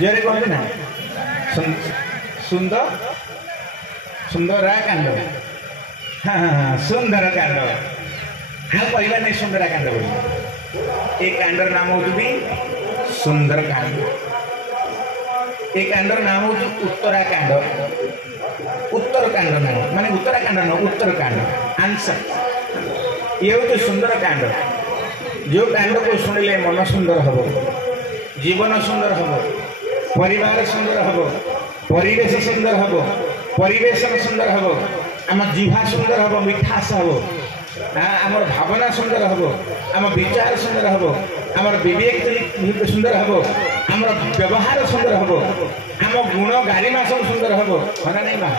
जेरे कहते ना सुंदर सुंदर कांड हाँ हाँ हाँ सुंदर कांड हाँ कहला नहीं सुंदर कांड बोली एक कांडर नाम हो सुंदर कांड एक कांडर नाम हो उत्तराकांड उत्तरकांड नाम माने उत्तराकांड न उत्तरकांड आंसर ये हूँ सुंदर कांड जो कांड को शुणिले मन सुंदर हम जीवन सुंदर हम परिवार सुंदर हम परिवेश सुंदर हम परिवेशन सुंदर हम आम जिहा सुंदर हम मिठास हम आम भावना सुंदर हम आम विचार सुंदर हम आम विवेक सुंदर हम आम व्यवहार सुंदर हम आम गुण गारिमा सब सुंदर हम खरा नहीं माँ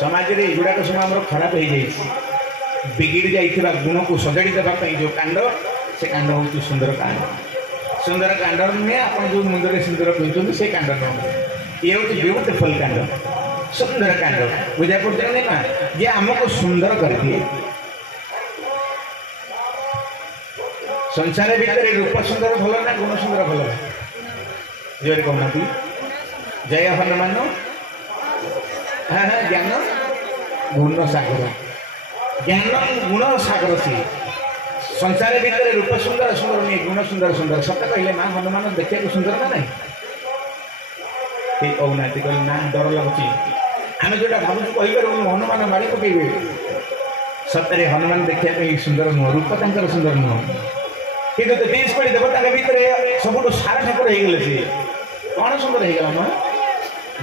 समाज में युवाक सब आम खराब हो जाए बिगिड़ी जाइए गुण को सजाड़ी देवाई जो कांड से कांड हूँ सुंदर कांड नुहे आप जो मुंडे सिंदूर कहते से कांड नुह ये हूँ ब्यूटिफुल कांड सुंदर कांड बुझा पड़ते नहीं ना ये आमको सुंदर कर दिए संसार भितर रूप सुंदर भल ना गुण सुंदर भल जोरे कहना जय हनुमान हाँ हाँ ज्ञान गुण सागर ज्ञान गुण सागर सी संसार भितर रूप सुंदर सुंदर नहीं गुण सुंदर सुंदर सत कहले माँ हनुमान देखा सुंदर ना नहीं कहना कहले ना डर लगुच आम जो भावुँ कहीपर हनुमान मारी पकेबे सतरे हनुमान देखा सुंदर नुह रूप तर सुंदर नुह कि 30 कोटी देवता भितर सब सारा ठाकुर हो गले सी कौन सुंदर हो गला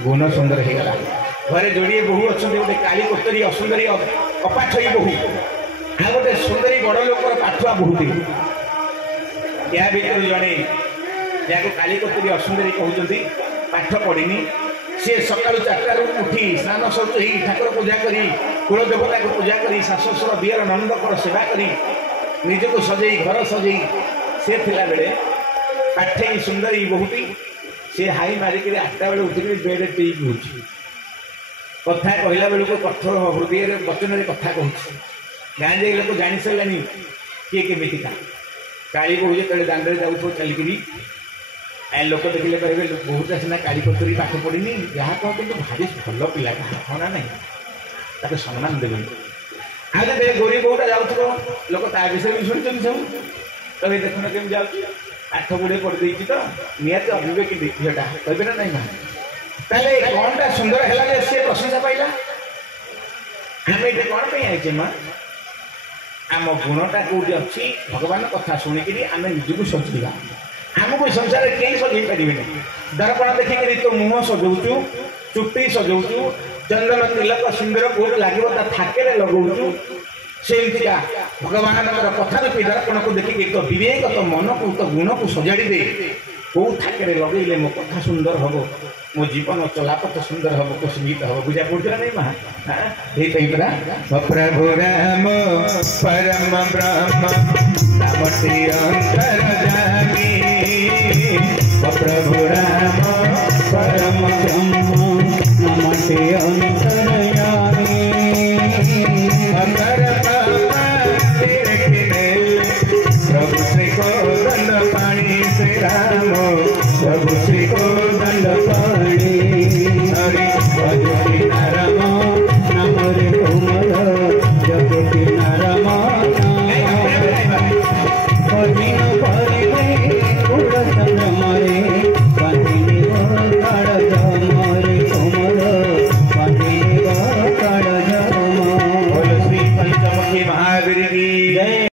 गुण सुंदर हो गला घरे जोड़े बहु अच्छा गोटे काली कोतरी असुंदरी अपाठयी बहु आ गोटे सुंदरी बड़ लोकर पाठुआ बहुटे या भर जड़े जहाँ काली कोतरी असुंदरी कहते पाठ पढ़ी सी सका 4 उठी स्नान शौच हो ठाकुर पूजा करी कुल देवता को पूजा करी शाशुर दियर नंदकर सेवा करी निजक सजे घर सजे सी थिला बेले पाठेई सुंदरी बहुटी सी हाई मारिक 8टा बेले उठिक बेड टी पीऊँ कथा कहला बेलू कठोर हृदय वचन कथा कहूँ गाँ जाए लोग जानी सारे किए केमिका काली बहु जो दाण्ड जाऊ चलिकी लोक देखिले कहे बहुत सीना काली कोतरी पाठ पढ़ी जहाँ कहते भारी भल पिला हाँ ना नहीं ताके सम्मान देवे आज गोरी बहुटा जाऊथो लोक ता विषय भी शुणी सब कहे देखुना केमी जाऊँगी आठ गुड़े पढ़ी तो निहत अभिवेक झीटा कहे ना नहीं माँ ताले कौनटा सुंदर है सी प्रशंसा पाइला आम ये कौन पे आईचे माँ आम गुणटा कौटी अच्छी भगवान कथा शुणिक आम निजक सजेगा आमको संसार कहीं सजे पारे दर्पण देखिक तो मुह सजाऊचु चुट्टी सजाऊचु चंदन तिलक सिंदूर कौट लगे थाके लगाऊचु सेमतिका भगवान कथा रूपी दर्पण को देखिक तो विवेक तो मन को तो गुण को सजाड़ी दे कौ थाके लगे मो कथा सुंदर हम मो जीवन चलापथ सुंदर हम को स्मित हम बुझा पड़ा नहीं माँ प्रभु राम परम ब्रह्म अंतर जागी प्रभु राम परम ब्रह्म नमते अंतरयामी अगर प्रभु श्री को दंड पाणी श्री राम प्रभु श्री को दंड पाणी